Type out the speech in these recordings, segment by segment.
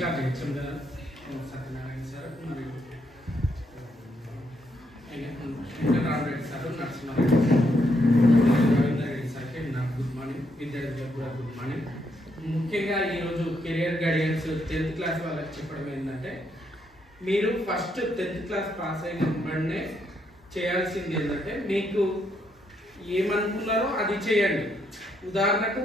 Incharge HM గారు Satyanarayana sir మరియు Venkatarama Reddy sir Narasimha Reddy Ravindra Reddy సార్కి నాకు గుడ్ మార్నింగ్, విద్యార్థులకు కూడా గుడ్ మార్నింగ్. ముఖ్యంగా ఈరోజు కెరియర్ గైడెన్స్ 10th క్లాస్ వాళ్ళకి చెప్పడం ఏంటంటే, మీరు ఫస్ట్ 10th క్లాస్ పాస్ అయిన వెంటనే చేయాల్సింది ఏంటంటే, మీకు ఏమనుకున్నారో అది చేయండి. ఉదాహరణకు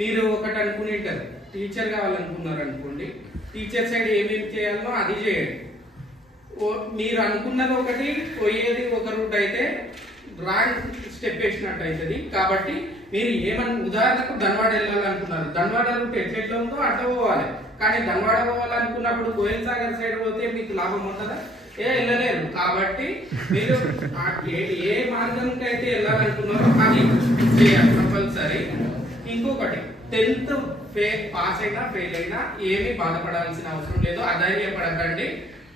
మీరు ఒకటి అనుకునేటారు, టీచర్ కావాలనుకున్నారు అనుకోండి, టీచర్ సైడ్ ఏమేమి చేయాలో అది చేయండి. మీరు అనుకున్నది ఒకటి, పోయేది ఒక రూట్ అయితే రాంగ్ స్టెప్ వేసినట్టు అవుతుంది. కాబట్టి మీరు ఉదాహరణకు ధన్వాడ వెళ్ళాలనుకున్నారు, ధన్వాడ రూట్ ఎట్లా ఉందో అట్లా పోవాలి. కానీ ధన్వాడ పోవాలనుకున్నప్పుడు గోయల్ సాగర్ సైడ్ పోతే మీకు లాభం ఉంటుందా? వెళ్ళలేరు. కాబట్టి మీరు ఏ మార్గంకి అయితే వెళ్ళాలనుకున్నారో అది చేయాలి కంపల్సరీ. ఇంకొకటి, 10th పాస్ అయినా ఫెయిల్ అయినా ఏమీ బాధపడాల్సిన అవసరం లేదు, అధైర్యపడకండి.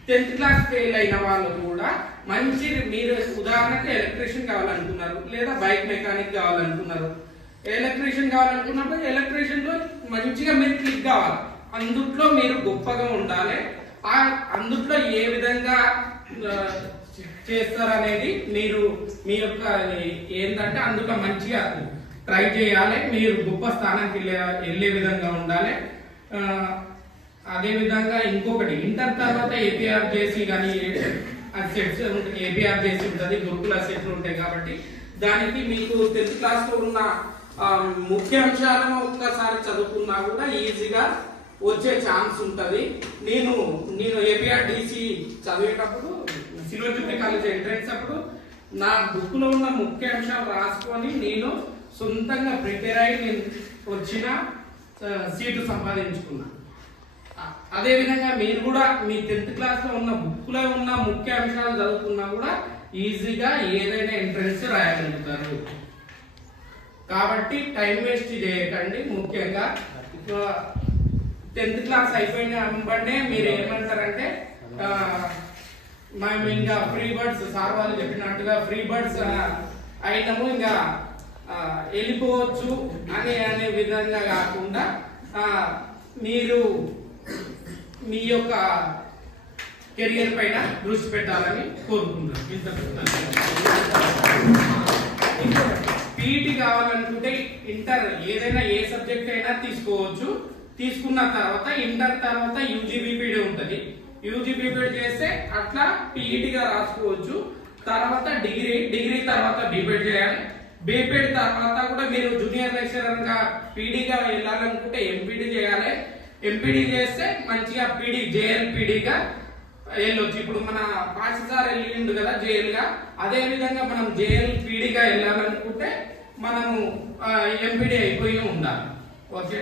10th క్లాస్ ఫెయిల్ అయిన వాళ్ళు కూడా మంచి, మీరు ఉదాహరణకు ఎలక్ట్రీషియన్ కావాలనుకున్నారు లేదా బైక్ మెకానిక్ కావాలనుకున్నారు. ఎలక్ట్రీషియన్ కావాలనుకున్నప్పుడు ఎలక్ట్రీషియన్ లో మంచిగా మీరు క్లిక్ కావాలి, అందుట్లో మీరు గొప్పగా ఉండాలి. అందుట్లో ఏ విధంగా చేస్తారనేది మీరు మీ యొక్క ఏంటంటే అందులో మంచిగా ట్రై చేయాలి. మీరు గొప్ప స్థానానికి వెళ్ళే విధంగా ఉండాలి. అదే విధంగా ఇంకొకటి, ఇంటర్ తర్వాత ఏపీఆర్ చేసి కానీ సెట్స్ ఏపీఆర్ చేసి ఉంటుంది, గురుకుల సెట్లు ఉంటాయి. కాబట్టి దానికి మీకు 10th క్లాస్ లో ఉన్న ముఖ్యాంశాలను ఒక్కసారి చదువుకున్నా కూడా ఈజీగా వచ్చే ఛాన్స్ ఉంటుంది. నేను ఏపీఆర్ డిసి చదివేటప్పుడు సిల్వర్ జూబ్లీ కాలేజ్ ఎంట్రన్స్ అప్పుడు నా బుక్ లో ఉన్న ముఖ్యాంశాలు రాసుకొని నేను సొంతంగా ప్రిపేర్ అయ్యి నేను వచ్చిన సీటు సంపాదించుకున్నా. అదే విధంగా మీరు కూడా మీ 10th క్లాస్ లో ఉన్న బుక్ లో ఉన్న ముఖ్య అంశాలు చదువుకున్నా కూడా ఈజీగా ఏదైనా ఎంట్రన్స్ రాయగలుగుతారు. కాబట్టి టైం వేస్ట్ చేయకండి. ముఖ్యంగా 10th క్లాస్ అయిపోయిన వెంబడే మీరు ఏమంటారంటే, మేము ఇంకా ఫ్రీ బర్డ్స్, సార్ వాళ్ళు చెప్పినట్టుగా ఫ్రీ బర్డ్స్ అయినము, ఇంకా వెళ్ళిపోవచ్చు అనే విధంగా కాకుండా మీరు మీ యొక్క కెరియర్ పైన దృష్టి పెట్టాలని కోరుకుంటున్నాను. పీఈటీ కావాలనుకుంటే ఇంటర్ ఏదైనా ఏ సబ్జెక్ట్ అయినా తీసుకోవచ్చు. తీసుకున్న తర్వాత ఇంటర్ తర్వాత యూజీబీపీడీ ఉంటుంది. యూజీబీపీడీ చేస్తే అట్లా పీఈటీగా రాసుకోవచ్చు. తర్వాత డిగ్రీ తర్వాత బీపీడీ చేయాలి. బీపీడీ తర్వాత కూడా మీరు జూనియర్ లెక్చరర్ గా పీడీగా వెళ్ళాలనుకుంటే ఎంపీడీ చేయాలి. ఎంపీడీ చేస్తే మంచిగా పీడీ జేఎల్పీడీగా వెళ్ళొచ్చు. ఇప్పుడు మన పాఠశాల వెళ్ళిండు కదా జేఎల్ గా, అదే విధంగా మనం జేఎల్పీడీగా వెళ్ళాలనుకుంటే మనము ఎంపీడీ అయిపోయి ఉండాలి. ఓకే.